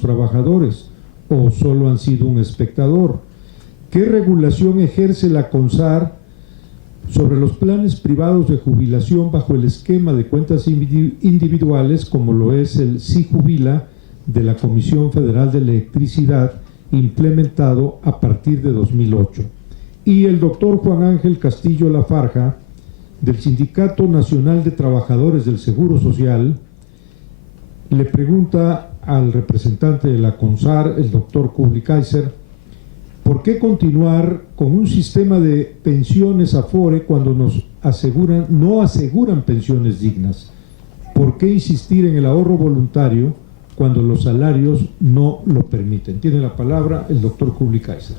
trabajadores o solo han sido un espectador? ¿Qué regulación ejerce la CONSAR sobre los planes privados de jubilación bajo el esquema de cuentas individuales, como lo es el SIJubila de la Comisión Federal de Electricidad, implementado a partir de 2008? Y el doctor Juan Ángel Castillo Lafarja, del Sindicato Nacional de Trabajadores del Seguro Social, le pregunta al representante de la CONSAR, el doctor Kubli-Kaiser, ¿por qué continuar con un sistema de pensiones Afore cuando no aseguran pensiones dignas? ¿Por qué insistir en el ahorro voluntario cuando los salarios no lo permiten? Tiene la palabra el doctor Kubli-Kaiser.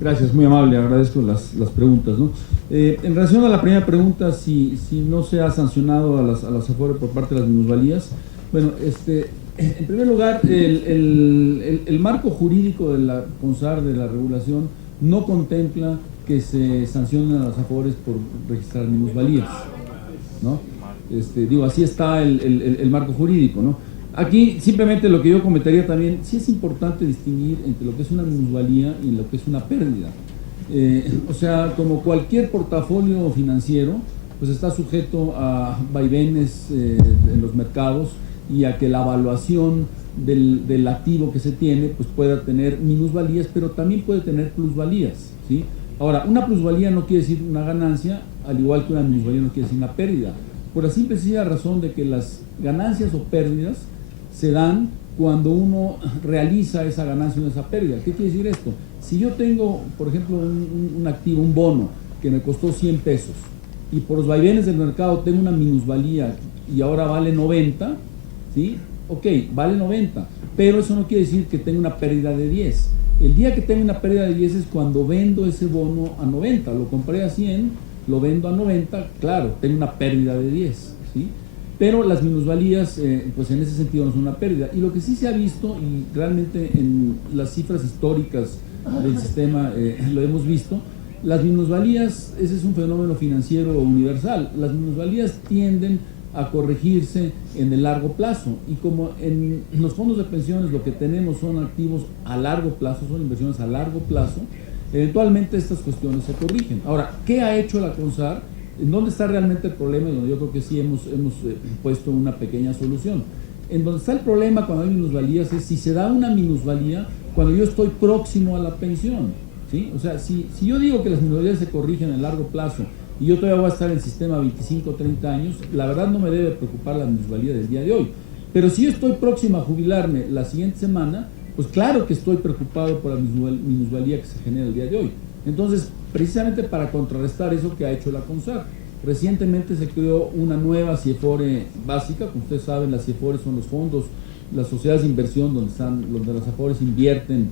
Gracias, muy amable, agradezco las preguntas, ¿no? En relación a la primera pregunta, si no se ha sancionado a las Afore por parte de las minusvalías, bueno, en primer lugar, el marco jurídico de la CONSAR, de la regulación, no contempla que se sancionen a las Afores por registrar minusvalías, ¿no? Así está el marco jurídico, ¿no? Aquí simplemente lo que yo comentaría también, sí es importante distinguir entre lo que es una minusvalía y lo que es una pérdida. O sea, como cualquier portafolio financiero, pues está sujeto a vaivenes en los mercados y a que la evaluación del activo que se tiene pues pueda tener minusvalías, pero también puede tener plusvalías, ¿sí? Ahora, una plusvalía no quiere decir una ganancia, al igual que una minusvalía no quiere decir una pérdida, por la simple y sencilla razón de que las ganancias o pérdidas se dan cuando uno realiza esa ganancia o esa pérdida. ¿Qué quiere decir esto? Si yo tengo, por ejemplo, un activo, un bono, que me costó 100 pesos, y por los vaivenes del mercado tengo una minusvalía y ahora vale 90, ¿sí? Ok, vale 90, pero eso no quiere decir que tenga una pérdida de 10. El día que tengo una pérdida de 10 es cuando vendo ese bono a 90. Lo compré a 100, lo vendo a 90, claro, tengo una pérdida de 10, ¿sí? Pero las minusvalías, pues en ese sentido no son una pérdida. Y lo que sí se ha visto, y realmente en las cifras históricas del sistema lo hemos visto, las minusvalías, ese es un fenómeno financiero universal. Las minusvalías tienden a corregirse en el largo plazo, y como en los fondos de pensiones lo que tenemos son activos a largo plazo, son inversiones a largo plazo, eventualmente estas cuestiones se corrigen. Ahora, ¿qué ha hecho la CONSAR? ¿En dónde está realmente el problema? Y donde yo creo que sí hemos puesto una pequeña solución. En donde está el problema cuando hay minusvalías es si se da una minusvalía cuando yo estoy próximo a la pensión, ¿sí? O sea, si yo digo que las minusvalías se corrigen a largo plazo y yo todavía voy a estar en el sistema 25 o 30 años, la verdad no me debe preocupar la minusvalía del día de hoy. Pero si yo estoy próximo a jubilarme la siguiente semana, pues claro que estoy preocupado por la minusvalía que se genera el día de hoy. Entonces, precisamente para contrarrestar eso que ha hecho la CONSAR, recientemente se creó una nueva CIEFORE básica. Como ustedes saben, las CIEFORE son los fondos, las sociedades de inversión donde las AFORES invierten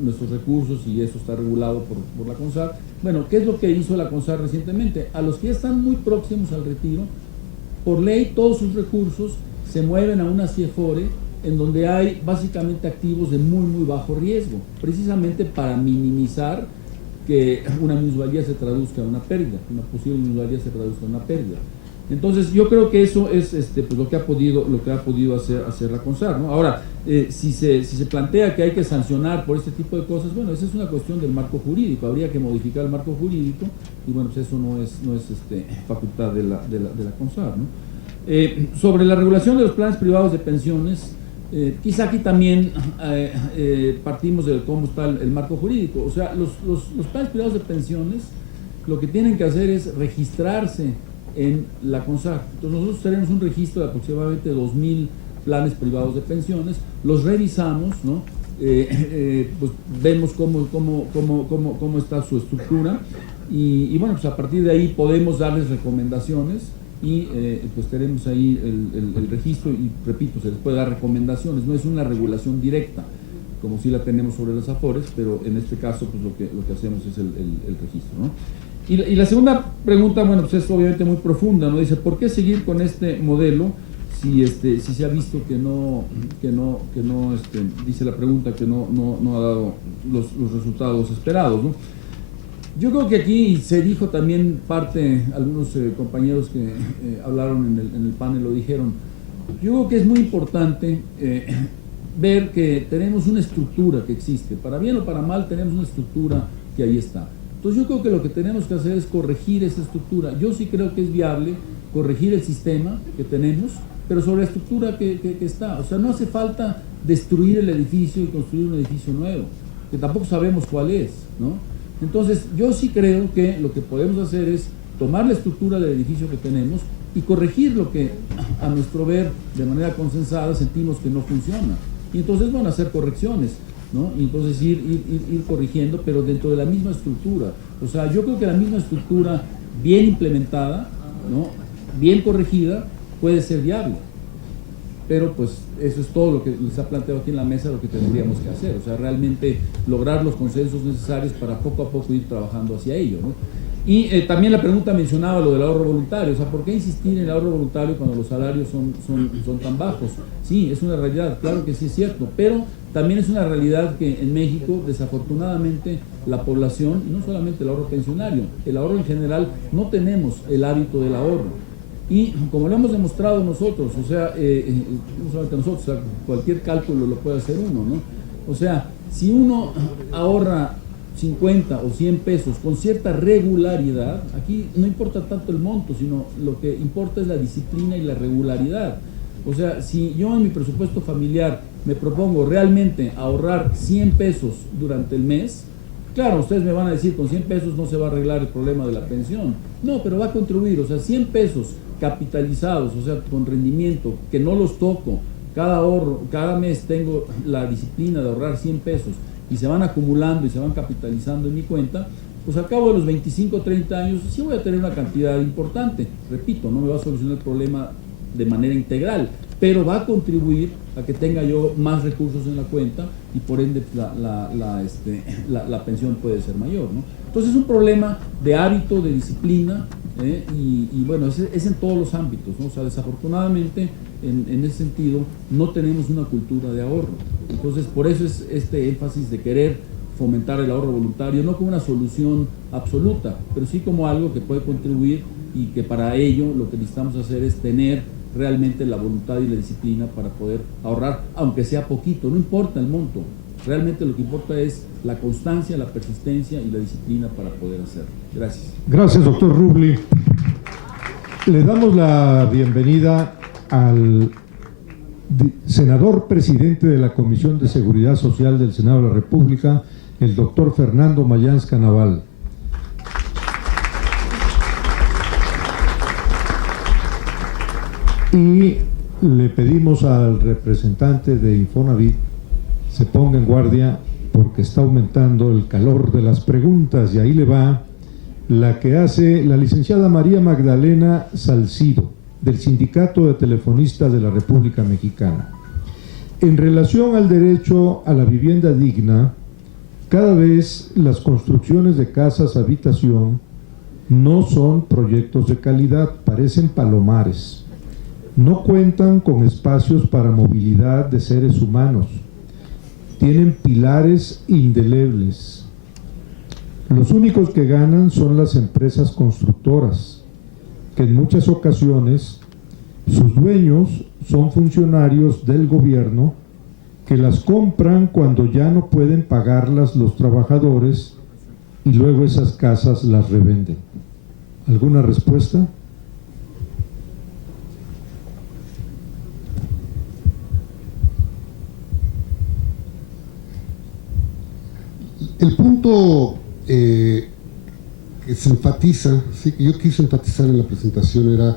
nuestros recursos, y eso está regulado por la CONSAR. Bueno, ¿qué es lo que hizo la CONSAR recientemente? A los que ya están muy próximos al retiro, por ley todos sus recursos se mueven a una CIEFORE en donde hay básicamente activos de muy muy bajo riesgo, precisamente para minimizar que una minusvalía se traduzca en una pérdida, una posible minusvalía se traduzca en una pérdida. Entonces yo creo que eso es pues lo que ha podido hacer la CONSAR, ¿no? Ahora, si se plantea que hay que sancionar por este tipo de cosas, bueno, esa es una cuestión del marco jurídico, habría que modificar el marco jurídico, y bueno, pues eso no es facultad de la CONSAR, ¿no? Sobre la regulación de los planes privados de pensiones, quizá aquí también partimos de cómo está el marco jurídico. O sea, los planes privados de pensiones lo que tienen que hacer es registrarse en la CONSAR. Entonces nosotros tenemos un registro de aproximadamente 2,000 planes privados de pensiones, los revisamos, ¿no? Pues vemos cómo está su estructura, y bueno, pues a partir de ahí podemos darles recomendaciones, y pues tenemos ahí el registro, y repito, se les puede dar recomendaciones, no es una regulación directa como si la tenemos sobre las AFORES, pero en este caso pues lo que hacemos es el registro, ¿no? Y la segunda pregunta, bueno, pues es obviamente muy profunda, ¿no? Dice, ¿por qué seguir con este modelo si se ha visto que no dice la pregunta, que no ha dado los resultados esperados, ¿no? Yo creo que aquí se dijo también algunos compañeros que hablaron en el panel lo dijeron. Yo creo que es muy importante ver que tenemos una estructura que existe, para bien o para mal tenemos una estructura que ahí está. Entonces yo creo que lo que tenemos que hacer es corregir esa estructura. Yo sí creo que es viable corregir el sistema que tenemos, pero sobre la estructura que está. O sea, no hace falta destruir el edificio y construir un edificio nuevo, que tampoco sabemos cuál es, ¿no? Entonces yo sí creo que lo que podemos hacer es tomar la estructura del edificio que tenemos y corregir lo que a nuestro ver de manera consensada sentimos que no funciona. Y entonces van a hacer correcciones, ¿no? Y entonces ir corrigiendo, pero dentro de la misma estructura. O sea, yo creo que la misma estructura bien implementada, ¿no?, bien corregida, puede ser viable. Pero pues eso es todo lo que les ha planteado aquí en la mesa, lo que tendríamos que hacer. O sea, realmente lograr los consensos necesarios para poco a poco ir trabajando hacia ello, ¿no? Y también la pregunta mencionaba lo del ahorro voluntario. O sea, ¿por qué insistir en el ahorro voluntario cuando los salarios son tan bajos? Sí, es una realidad, claro que sí es cierto, pero también es una realidad que en México, desafortunadamente, la población, y no solamente el ahorro pensionario, el ahorro en general, no tenemos el hábito del ahorro. Y como lo hemos demostrado nosotros, o sea, no solamente nosotros, o sea, cualquier cálculo lo puede hacer uno, ¿no? O sea, si uno ahorra 50 o 100 pesos con cierta regularidad, aquí no importa tanto el monto, sino lo que importa es la disciplina y la regularidad. O sea, si yo en mi presupuesto familiar me propongo realmente ahorrar 100 pesos durante el mes, claro, ustedes me van a decir, con 100 pesos no se va a arreglar el problema de la pensión. No, pero va a contribuir, o sea, 100 pesos capitalizados, o sea, con rendimiento, que no los toco, cada ahorro, cada mes tengo la disciplina de ahorrar 100 pesos y se van acumulando y se van capitalizando en mi cuenta, pues al cabo de los 25 o 30 años sí voy a tener una cantidad importante. Repito, no me va a solucionar el problema de manera integral, pero va a contribuir a que tenga yo más recursos en la cuenta y por ende la pensión puede ser mayor, ¿no? Entonces es un problema de hábito, de disciplina, y bueno, es en todos los ámbitos, ¿no? O sea, desafortunadamente en ese sentido no tenemos una cultura de ahorro. Entonces por eso es este énfasis de querer fomentar el ahorro voluntario, no como una solución absoluta, pero sí como algo que puede contribuir, y que para ello lo que necesitamos hacer es tener realmente la voluntad y la disciplina para poder ahorrar, aunque sea poquito, no importa el monto, realmente lo que importa es la constancia, la persistencia y la disciplina para poder hacerlo. Gracias. Gracias, doctor Rubli. Le damos la bienvenida al senador presidente de la Comisión de Seguridad Social del Senado de la República, el doctor Fernando Mayans Canaval. Y le pedimos al representante de Infonavit se ponga en guardia porque está aumentando el calor de las preguntas, y ahí le va la que hace la licenciada María Magdalena Salcido, del Sindicato de Telefonistas de la República Mexicana. En relación al derecho a la vivienda digna, cada vez las construcciones de casas habitación no son proyectos de calidad, parecen palomares. No cuentan con espacios para movilidad de seres humanos. Tienen pilares indelebles. Los únicos que ganan son las empresas constructoras, que en muchas ocasiones sus dueños son funcionarios del gobierno que las compran cuando ya no pueden pagarlas los trabajadores y luego esas casas las revenden. ¿Alguna respuesta? El punto que se enfatiza, sí, que yo quise enfatizar en la presentación era,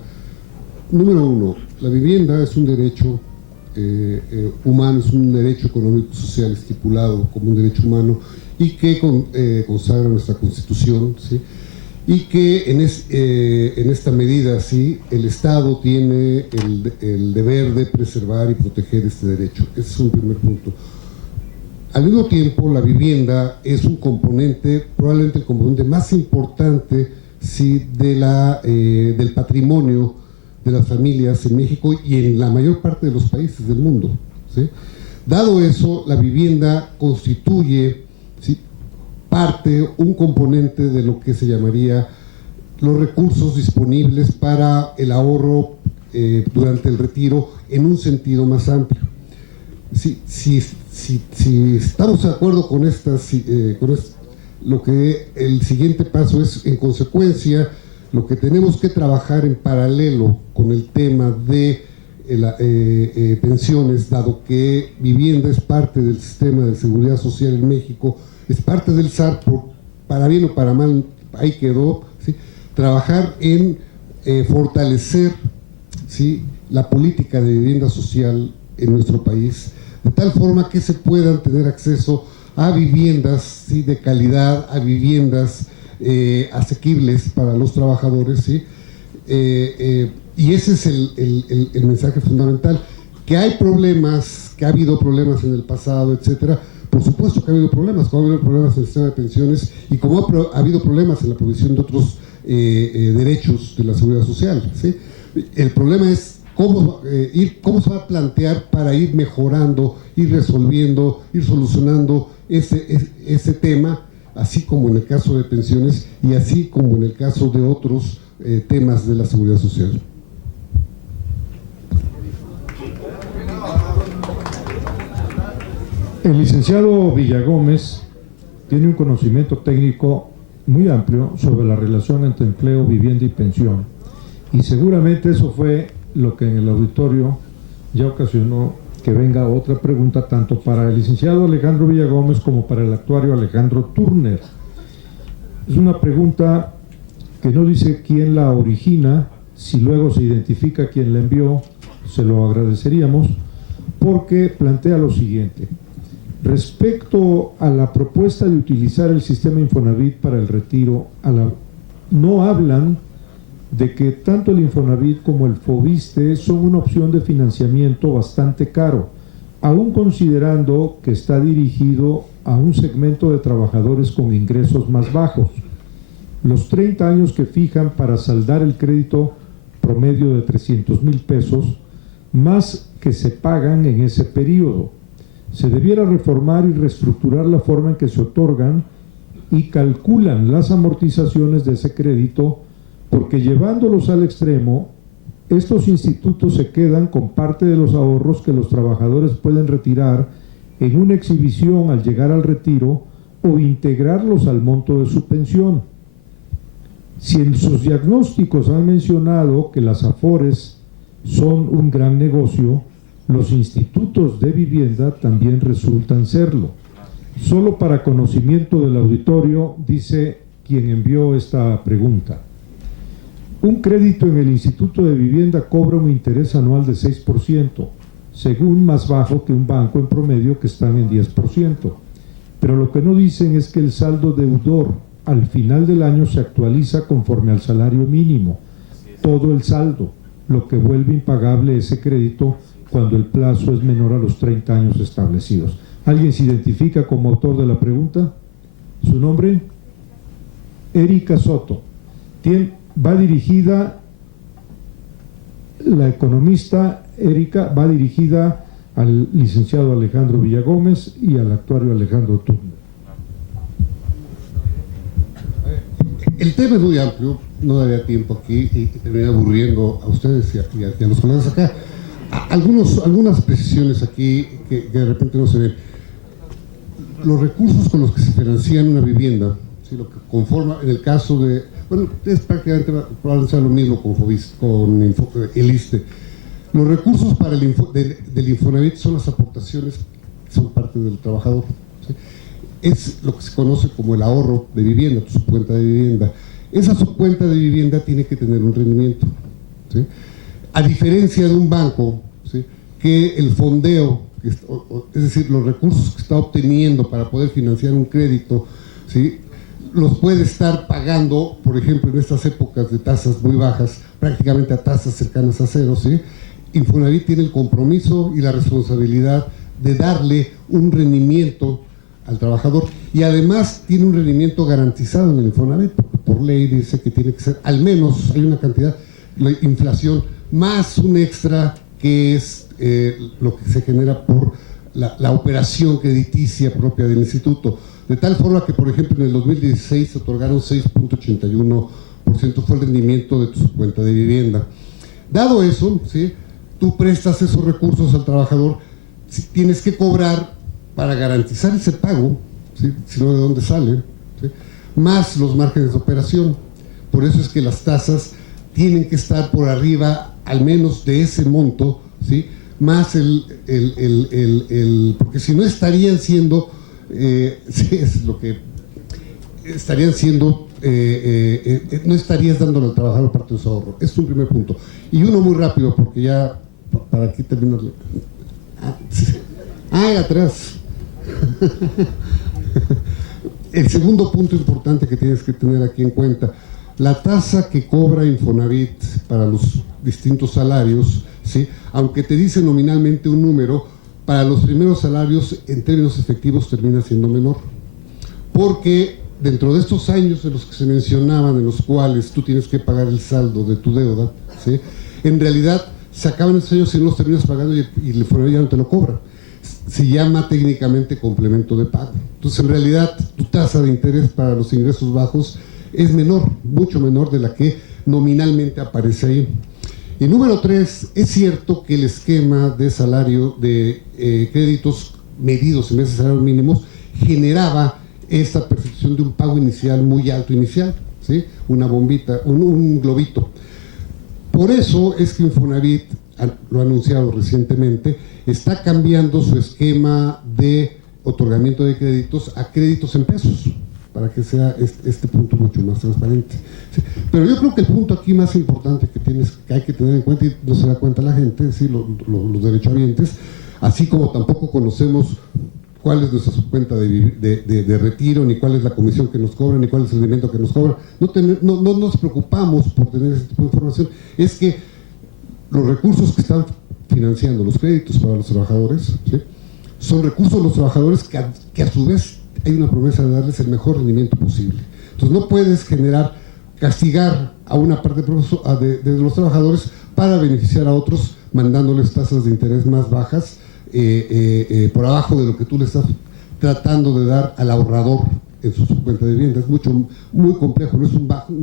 número uno, la vivienda es un derecho humano, es un derecho económico social estipulado como un derecho humano y que consagra nuestra Constitución, ¿sí? Y que en esta medida, sí, el Estado tiene el deber de preservar y proteger este derecho. Ese es un primer punto. Al mismo tiempo, la vivienda es un componente, probablemente el componente más importante, sí, del patrimonio de las familias en México y en la mayor parte de los países del mundo, ¿sí? Dado eso, la vivienda constituye, ¿sí?, un componente de lo que se llamaría los recursos disponibles para el ahorro durante el retiro en un sentido más amplio. si estamos de acuerdo con lo que el siguiente paso es, en consecuencia, lo que tenemos que trabajar en paralelo con el tema de pensiones, dado que vivienda es parte del sistema de seguridad social en México, es parte del SAR, para bien o para mal, ahí quedó, ¿sí? Trabajar en fortalecer, ¿sí?, la política de vivienda social en nuestro país, de tal forma que se puedan tener acceso a viviendas, ¿sí?, de calidad, a viviendas asequibles para los trabajadores, ¿sí? Y ese es el mensaje fundamental. Que hay problemas, que ha habido problemas en el pasado, etcétera. Por supuesto que ha habido problemas, como ha habido problemas en el sistema de pensiones y como ha habido problemas en la provisión de otros derechos de la seguridad social, ¿sí? El problema es cómo se va a plantear para ir mejorando, ir resolviendo, ir solucionando ese tema, así como en el caso de pensiones y así como en el caso de otros temas de la seguridad social. El licenciado Villagómez tiene un conocimiento técnico muy amplio sobre la relación entre empleo, vivienda y pensión, y seguramente eso fue lo que en el auditorio ya ocasionó que venga otra pregunta tanto para el licenciado Alejandro Villagómez como para el actuario Alejandro Turner. Es una pregunta que no dice quién la origina. Si luego se identifica quién la envió, se lo agradeceríamos, porque plantea lo siguiente: respecto a la propuesta de utilizar el sistema Infonavit para el retiro, no hablan de que tanto el Infonavit como el Fobiste son una opción de financiamiento bastante caro, aún considerando que está dirigido a un segmento de trabajadores con ingresos más bajos. Los 30 años que fijan para saldar el crédito promedio de 300,000 pesos, más que se pagan en ese periodo. Se debiera reformar y reestructurar la forma en que se otorgan y calculan las amortizaciones de ese crédito, porque llevándolos al extremo, estos institutos se quedan con parte de los ahorros que los trabajadores pueden retirar en una exhibición al llegar al retiro o integrarlos al monto de su pensión. Si en sus diagnósticos han mencionado que las AFORES son un gran negocio, los institutos de vivienda también resultan serlo. Solo para conocimiento del auditorio, dice quien envió esta pregunta: un crédito en el Instituto de Vivienda cobra un interés anual de 6%, según más bajo que un banco en promedio que están en 10%. Pero lo que no dicen es que el saldo deudor al final del año se actualiza conforme al salario mínimo, todo el saldo, lo que vuelve impagable ese crédito cuando el plazo es menor a los 30 años establecidos. ¿Alguien se identifica como autor de la pregunta? ¿Su nombre? Erika Soto. Va dirigida, la economista Erika va dirigida al licenciado Alejandro Villagómez y al actuario Alejandro Turner. El tema es muy amplio, no daría tiempo aquí y terminé aburriendo a ustedes y a los colegas acá. Algunas precisiones aquí que de repente no se ven. Los recursos con los que se financian una vivienda, ¿sí?, lo que conforma, en el caso de, bueno, es prácticamente probablemente sea lo mismo con el ISSSTE. Los recursos para del Infonavit son las aportaciones que son parte del trabajador, ¿sí? Es lo que se conoce como el ahorro de vivienda, su cuenta de vivienda. Esa subcuenta de vivienda tiene que tener un rendimiento, ¿sí? A diferencia de un banco, ¿sí?, que el fondeo, es decir, los recursos que está obteniendo para poder financiar un crédito, ¿sí?, los puede estar pagando, por ejemplo, en estas épocas de tasas muy bajas, prácticamente a tasas cercanas a cero, ¿sí? Infonavit tiene el compromiso y la responsabilidad de darle un rendimiento al trabajador, y además tiene un rendimiento garantizado en el Infonavit, porque por ley dice que tiene que ser, al menos hay una cantidad, la inflación, más un extra que es lo que se genera por la operación crediticia propia del instituto. De tal forma que, por ejemplo, en el 2016 se otorgaron 6.81%, fue el rendimiento de tu cuenta de vivienda. Dado eso, ¿sí?, tú prestas esos recursos al trabajador tienes que cobrar para garantizar ese pago, ¿sí? Si no, ¿de dónde sale? ¿Sí? Más los márgenes de operación. Por eso es que las tasas tienen que estar por arriba al menos de ese monto, ¿sí? Más porque si no estarían siendo, sí, es lo que estarían siendo, no estarías dándole al trabajador parte de su ahorro. Es un primer punto. Y uno muy rápido, porque ya, para aquí terminarlo. Atrás. El segundo punto importante que tienes que tener aquí en cuenta, la tasa que cobra Infonavit para los distintos salarios, ¿sí? Aunque te dice nominalmente un número, para los primeros salarios en términos efectivos termina siendo menor. Porque dentro de estos años de los que se mencionaban, en los cuales tú tienes que pagar el saldo de tu deuda, ¿sí? En realidad se acaban esos años y no los terminas pagando y el Infonavit ya no te lo cobra. Se llama técnicamente complemento de pago. Entonces, en realidad, tu tasa de interés para los ingresos bajos es menor, mucho menor de la que nominalmente aparece ahí. Y número 3, es cierto que el esquema de salario de créditos medidos en vez de salarios mínimos generaba esta percepción de un pago inicial muy alto inicial, ¿sí? Una bombita, un globito. Por eso es que Infonavit, lo ha anunciado recientemente, está cambiando su esquema de otorgamiento de créditos a créditos en pesos, para que sea este punto mucho más transparente. Sí. Pero yo creo que el punto aquí más importante que hay que tener en cuenta, y no se da cuenta la gente, ¿sí? los derechohabientes, así como tampoco conocemos cuál es nuestra cuenta de retiro, ni cuál es la comisión que nos cobran, ni cuál es el rendimiento que nos cobran, no nos preocupamos por tener ese tipo de información, es que los recursos que están financiando los créditos para los trabajadores, ¿sí? Son recursos de los trabajadores que a su vez hay una promesa de darles el mejor rendimiento posible. Entonces no puedes castigar a una parte de los trabajadores para beneficiar a otros mandándoles tasas de interés más bajas por abajo de lo que tú le estás tratando de dar al ahorrador en su cuenta de vivienda. Es muy complejo, no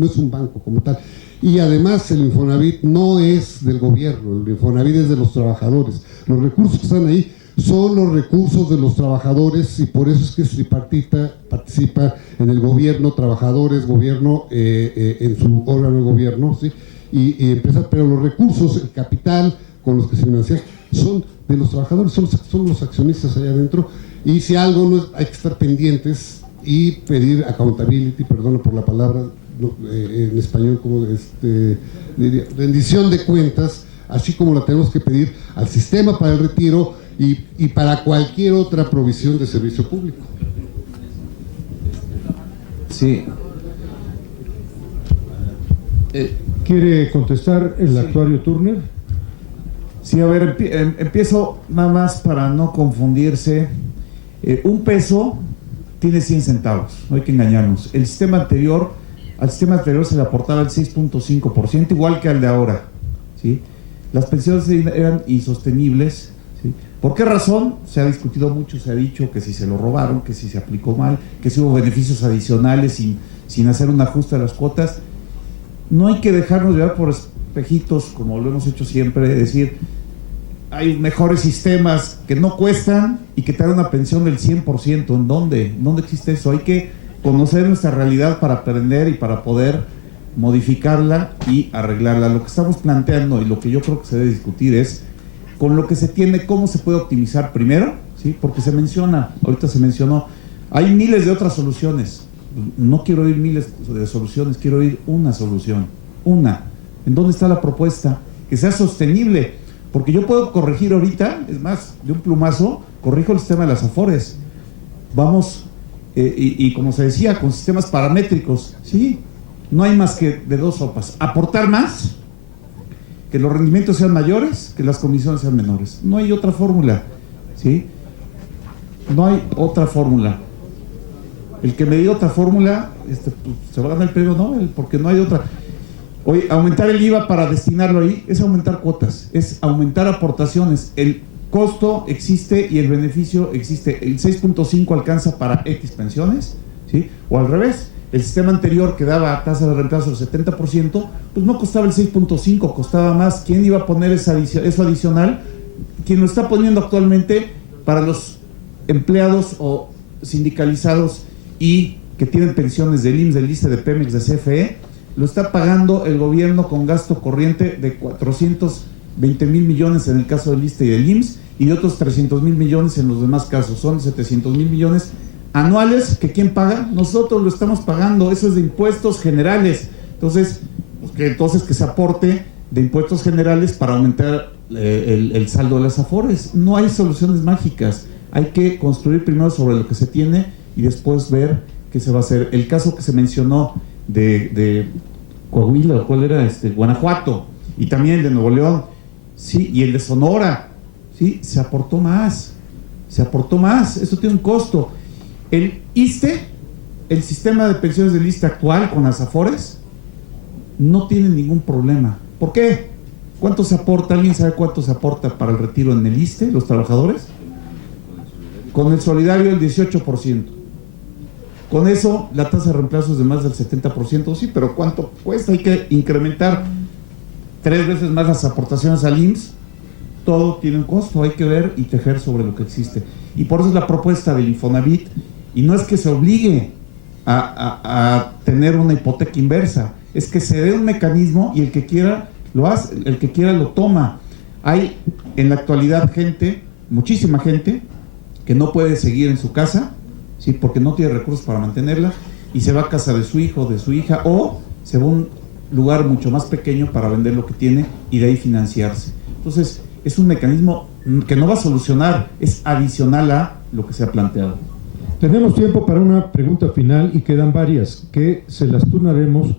es un banco como tal. Y además el Infonavit no es del gobierno, el Infonavit es de los trabajadores. Los recursos que están ahí son los recursos de los trabajadores y por eso es que Tripartita participa en el gobierno, trabajadores, gobierno, en su órgano de gobierno, ¿sí? y empresas, pero los recursos, el capital con los que se financian son de los trabajadores, son los accionistas allá adentro, y si algo no es, hay que estar pendientes y pedir accountability, perdón por la palabra en español, como diría, rendición de cuentas, así como la tenemos que pedir al sistema para el retiro y para cualquier otra provisión de servicio público. Sí. ¿Quiere contestar el actuario Turner? Sí, a ver, empiezo nada más para no confundirse. Un peso tiene 100 centavos, no hay que engañarnos. Al sistema anterior se le aportaba el 6.5%, igual que al de ahora, ¿sí? Las pensiones eran insostenibles, ¿sí? ¿Por qué razón? Se ha discutido mucho, se ha dicho que si se lo robaron, que si se aplicó mal, que si hubo beneficios adicionales sin hacer un ajuste a las cuotas. No hay que dejarnos llevar por espejitos, como lo hemos hecho siempre, decir, hay mejores sistemas que no cuestan y que te dan una pensión del 100%. ¿En dónde? ¿Dónde existe eso? Hay que conocer nuestra realidad para aprender y para poder modificarla y arreglarla. Lo que estamos planteando y lo que yo creo que se debe discutir es con lo que se tiene, cómo se puede optimizar primero, ¿sí? Porque ahorita se mencionó, hay miles de otras soluciones. No quiero oír miles de soluciones, quiero oír una solución. Una. ¿En dónde está la propuesta? Que sea sostenible. Porque yo puedo corregir ahorita, es más, de un plumazo, corrijo el sistema de las Afores. Vamos, y como se decía, con sistemas paramétricos, ¿sí? No hay más que de dos sopas. Aportar más, que los rendimientos sean mayores, que las comisiones sean menores. No hay otra fórmula, ¿sí? No hay otra fórmula. El que me diga otra fórmula, pues, se va a ganar el premio Nobel, porque no hay otra. Hoy, aumentar el IVA para destinarlo ahí es aumentar cuotas, es aumentar aportaciones. El costo existe y el beneficio existe. El 6.5 alcanza para X pensiones, ¿sí? O al revés, el sistema anterior que daba tasa de reemplazo del 70%, pues no costaba el 6.5, costaba más. ¿Quién iba a poner eso adicional? Quien lo está poniendo actualmente para los empleados o sindicalizados y que tienen pensiones del IMSS, del ISSSTE, de Pemex, de CFE, lo está pagando el gobierno con gasto corriente de 420,000 millones en el caso del ISSSTE y del IMSS, y de otros 300,000 millones en los demás casos. Son 700,000 millones anuales que ¿quién paga? Nosotros lo estamos pagando, eso es de impuestos generales. Entonces, que se aporte de impuestos generales para aumentar el saldo de las Afores. No hay soluciones mágicas, hay que construir primero sobre lo que se tiene y después ver qué se va a hacer. El caso que se mencionó de Coahuila, ¿cuál era? Guanajuato, y también el de Nuevo León, sí, y el de Sonora, sí, se aportó más, eso tiene un costo. El ISSSTE, el sistema de pensiones del ISSSTE actual con las Afores, no tiene ningún problema. ¿Por qué? ¿Cuánto se aporta? ¿Alguien sabe cuánto se aporta para el retiro en el ISSSTE, los trabajadores? Con el solidario el 18%. Con eso la tasa de reemplazo es de más del 70%, sí, pero ¿cuánto cuesta? Hay que incrementar 3 veces más las aportaciones al IMSS. Todo tiene un costo, hay que ver y tejer sobre lo que existe. Y por eso es la propuesta del Infonavit, y no es que se obligue a tener una hipoteca inversa, es que se dé un mecanismo y el que quiera lo hace, el que quiera lo toma. Hay en la actualidad gente, muchísima gente, que no puede seguir en su casa, ¿sí? Porque no tiene recursos para mantenerla, y se va a casa de su hijo, de su hija, o se va a un lugar mucho más pequeño para vender lo que tiene y de ahí financiarse. Entonces, es un mecanismo que no va a solucionar, es adicional a lo que se ha planteado. Tenemos tiempo para una pregunta final y quedan varias que se las turnaremos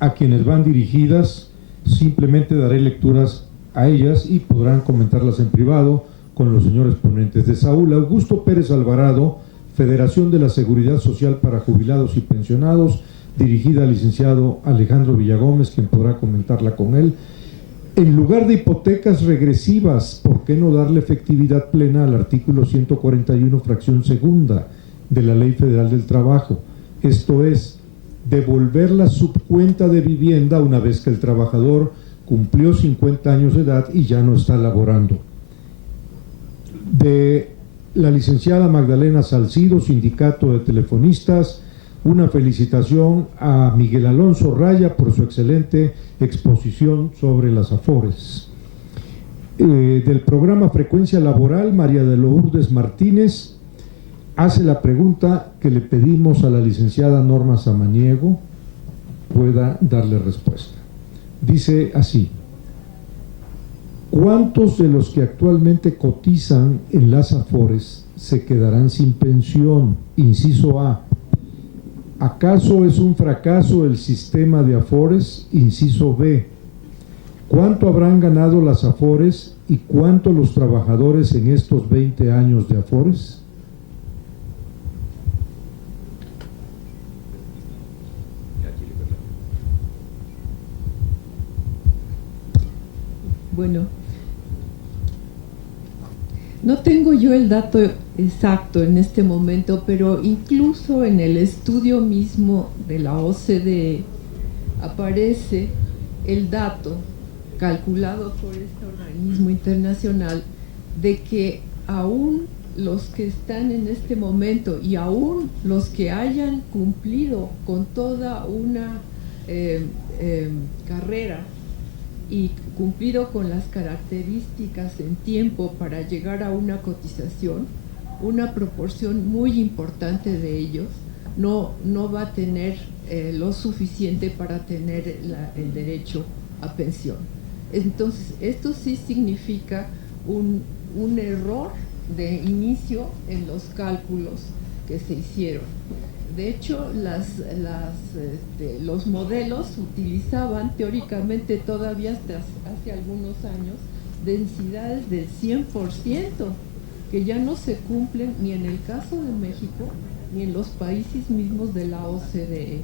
a quienes van dirigidas. Simplemente daré lecturas a ellas y podrán comentarlas en privado con los señores ponentes. De Saúl Augusto Pérez Alvarado, Federación de la Seguridad Social para Jubilados y Pensionados, dirigida al licenciado Alejandro Villagómez, quien podrá comentarla con él. En lugar de hipotecas regresivas, ¿por qué no darle efectividad plena al artículo 141, fracción segunda de la Ley Federal del Trabajo? Esto es, devolver la subcuenta de vivienda una vez que el trabajador cumplió 50 años de edad y ya no está laborando. De la licenciada Magdalena Salcido, Sindicato de Telefonistas, una felicitación a Miguel Alonso Raya por su excelente exposición sobre las Afores. Del programa Frecuencia Laboral, María de Lourdes Martínez hace la pregunta que le pedimos a la licenciada Norma Samaniego pueda darle respuesta. Dice así: ¿cuántos de los que actualmente cotizan en las Afores se quedarán sin pensión? Inciso A, ¿acaso es un fracaso el sistema de Afores? Inciso B, ¿cuánto habrán ganado las Afores y cuánto los trabajadores en estos 20 años de Afores? Bueno, no tengo yo el dato exacto en este momento, pero incluso en el estudio mismo de la OCDE aparece el dato calculado por este organismo internacional de que aún los que están en este momento y aún los que hayan cumplido con toda una carrera y cumplido con las características en tiempo para llegar a una cotización, una proporción muy importante de ellos no va a tener lo suficiente para tener el derecho a pensión. Entonces, esto sí significa un error de inicio en los cálculos que se hicieron. De hecho, los modelos utilizaban teóricamente todavía hasta hace algunos años densidades del 100%, que ya no se cumplen ni en el caso de México ni en los países mismos de la OCDE.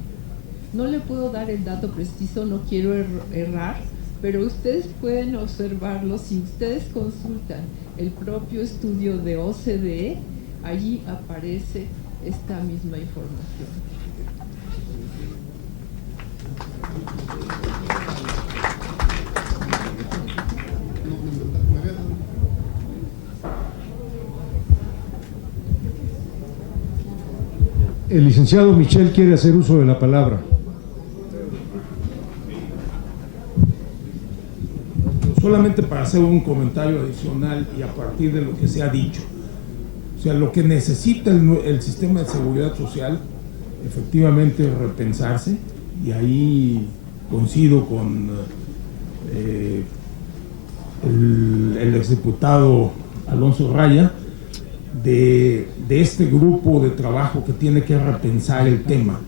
No le puedo dar el dato preciso, no quiero errar, pero ustedes pueden observarlo si ustedes consultan el propio estudio de OCDE, allí aparece esta misma información. El licenciado Michel quiere hacer uso de la palabra. Solamente para hacer un comentario adicional y a partir de lo que se ha dicho. O sea, lo que necesita el sistema de seguridad social efectivamente es repensarse, y ahí coincido con el exdiputado Alonso Raya, de este grupo de trabajo que tiene que repensar el tema,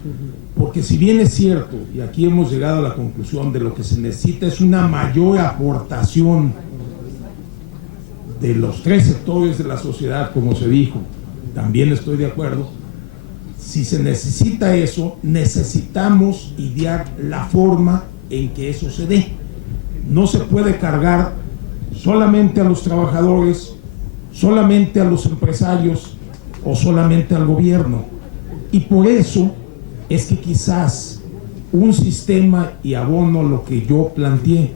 porque si bien es cierto, y aquí hemos llegado a la conclusión de lo que se necesita es una mayor aportación de los tres sectores de la sociedad, como se dijo, también estoy de acuerdo. Si se necesita eso, necesitamos idear la forma en que eso se dé. No se puede cargar solamente a los trabajadores, solamente a los empresarios o solamente al gobierno. Y por eso es que quizás un sistema, y abono lo que yo planteé,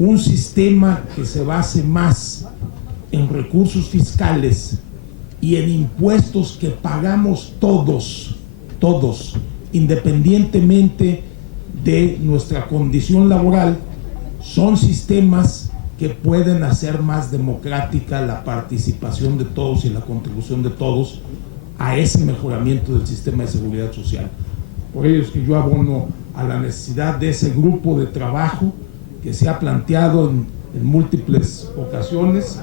un sistema que se base más en recursos fiscales y en impuestos que pagamos todos, independientemente de nuestra condición laboral, son sistemas que pueden hacer más democrática la participación de todos y la contribución de todos a ese mejoramiento del sistema de seguridad social. Por ello es que yo abono a la necesidad de ese grupo de trabajo que se ha planteado en múltiples ocasiones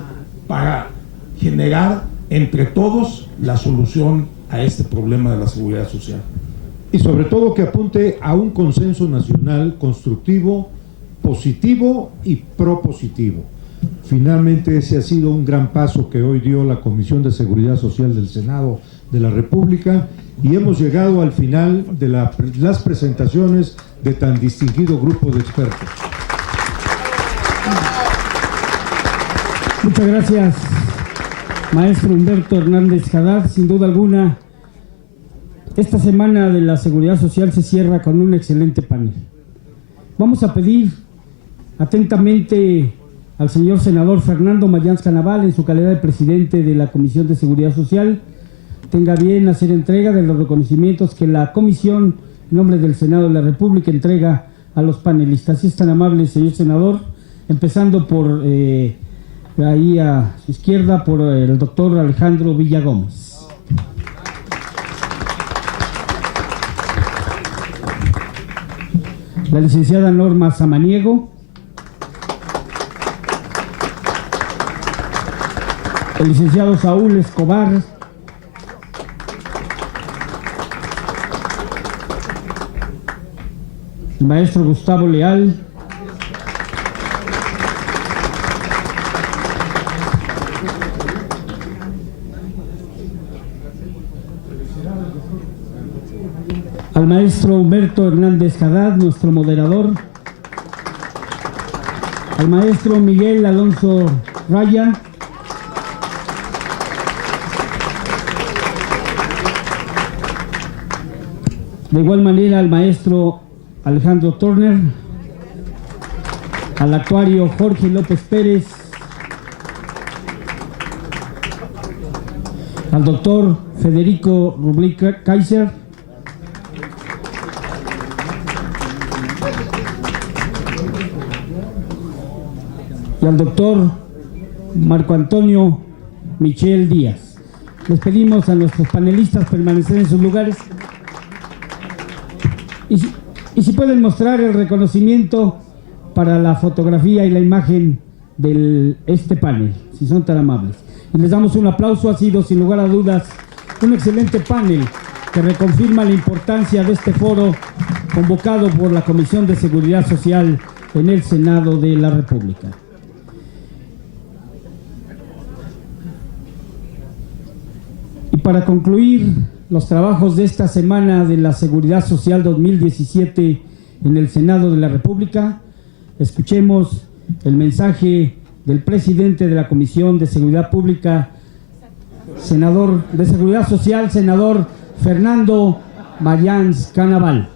para generar entre todos la solución a este problema de la seguridad social. Y sobre todo que apunte a un consenso nacional constructivo, positivo y propositivo. Finalmente ese ha sido un gran paso que hoy dio la Comisión de Seguridad Social del Senado de la República, y hemos llegado al final de las presentaciones de tan distinguido grupo de expertos. Muchas gracias, maestro Humberto Hernández Haddad. Sin duda alguna, esta semana de la seguridad social se cierra con un excelente panel. Vamos a pedir atentamente al señor senador Fernando Mayans Canaval, en su calidad de presidente de la Comisión de Seguridad Social, tenga bien hacer entrega de los reconocimientos que la Comisión, en nombre del Senado de la República, entrega a los panelistas. Si es tan amable, señor senador, empezando por ahí a su izquierda, por el doctor Alejandro Villagómez. La licenciada Norma Samaniego. El licenciado Saúl Escobar. El maestro Gustavo Leal. Al maestro Humberto Hernández Haddad, nuestro moderador. Al maestro Miguel Alonso Raya. De igual manera al maestro Alejandro Turner, al actuario Jorge López Pérez, al doctor Federico Rublica Kaiser, y al doctor Marco Antonio Michel Díaz. Les pedimos a nuestros panelistas permanecer en sus lugares. Y si pueden mostrar el reconocimiento para la fotografía y la imagen de este panel, si son tan amables. Y les damos un aplauso. Ha sido sin lugar a dudas un excelente panel que reconfirma la importancia de este foro convocado por la Comisión de Seguridad Social en el Senado de la República. Y para concluir los trabajos de esta Semana de la Seguridad Social 2017 en el Senado de la República, escuchemos el mensaje del presidente de la Comisión de Seguridad Pública, senador de Seguridad Social, senador Fernando Mayans Canaval.